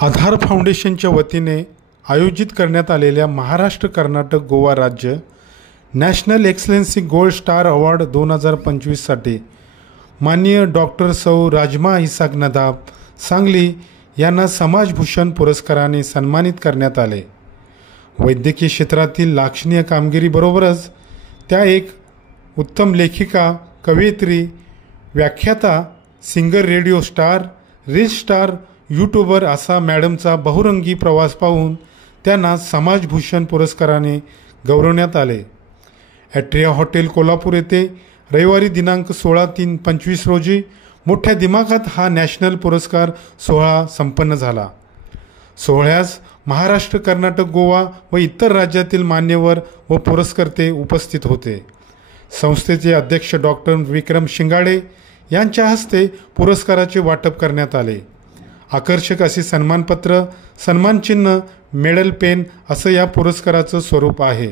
आधार फाउंडेशनच्या वतीने आयोजित करण्यात आलेल्या महाराष्ट्र कर्नाटक गोवा राज्य national excellency gold star award 2025साठी माननीय डॉक्टर सौ राजमा इसाक नदाब सांगली यांना समाजभूषण पुरस्काराने सन्मानित करण्यात आले। वैद्यकीय क्षेत्रातील लाक्षणीय कामगिरीबरोबरच त्या एक उत्तम लेखिका, कवयित्री, व्याख्याता, singer, radio star, reel star, YouTuber असा मॅडमचा बहुरंगी प्रवास पाहून त्यांना समाजभूषण पुरस्काराने गौरवण्यात आले। ॲट्रिया हॉटेल कोल्हापूर येथे रविवारी दिनांक 16/3/25 रोजी मोठ्या दिमाखात हा नॅशनल पुरस्कार सोहळा संपन्न झाला। सोहळ्यास महाराष्ट्र, कर्नाटक, गोवा व इतर राज्यातील मान्यवर व पुरस्कर्ते उपस्थित होते। संस्थेचे अध्यक्ष डॉक्टर विक्रम शिंगाडे यांच्या हस्ते पुरस्काराचे वाटप करण्यात आले। आकर्षक असे सन्मानपत्र, सन्मानचिन्ह, मेडल, पेन असं या पुरस्काराचं स्वरूप आहे।